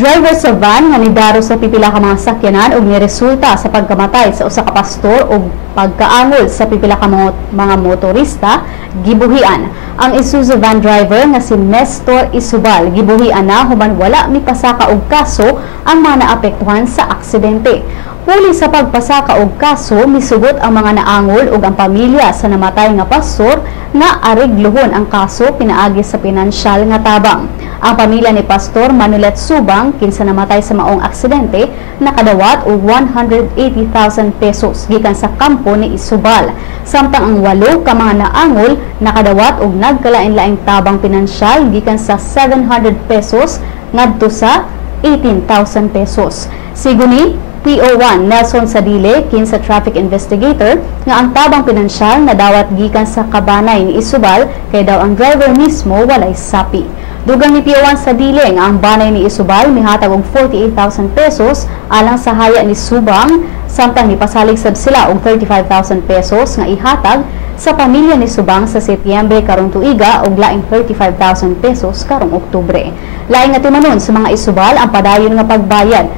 Driver sa van nga nidaro sa pipila ka mga sakyanan ug niresulta sa pagkamatay sa usa ka pastor ug pagkaangol sa pipila ka mga motorista gibuhian. Ang Isuzu van driver nga si Nestor Isubal gibuhian na human wala mipasaka og kaso ang mga naapektuhan sa aksidente. Huli sa pagpasaka og kaso, misugot ang mga naangol ug ang pamilya sa namatay nga pastor nga ariglohon ang kaso pinaagi sa pinansyal nga tabang. Ang pamilya ni Pastor Manulet Subang, kinsa namatay sa maong aksidente, nakadawat og 180,000 pesos gikan sa kampo ni Isubal. Samtang ang 8 ka mga naangol nakadawat og nagkalain-laing tabang pinansyal gikan sa 700 pesos ngadto sa 18,000 pesos. Siguni PO1 Nelson Sadile, kinsa traffic investigator, nga ang tabang pinansyal nadawat gikan sa kabanay ni Isubal kay daw ang driver mismo walay sapi. Dugang ni PO1 Sadile nga ang banay ni Isubal mihatag og 48,000 pesos alang sa haya ni Subang, samtang nipasalig sab sila og 35,000 pesos nga ihatag sa pamilya ni Subang sa Setyembre karong tuiga ug laing 35,000 pesos karong Oktubre. Laing nga timanon sa mga Isubal ang padayon nga pagbayad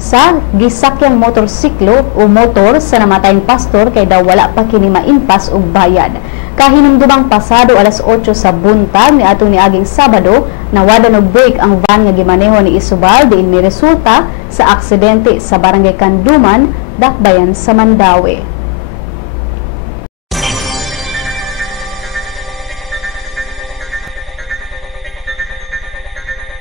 sa gisakyang motorsiklo o motor sa namatayng pastor kay daw wala pa kini maimpas og bayad. Kahinumdumang pasado alas 8 sa buntag ni atong niaging Sabado, nawada og break ang van nga gimaneho ni Isubal diin may resulta sa aksidente sa Barangay Kanduman, Dakbayan sa Mandaue.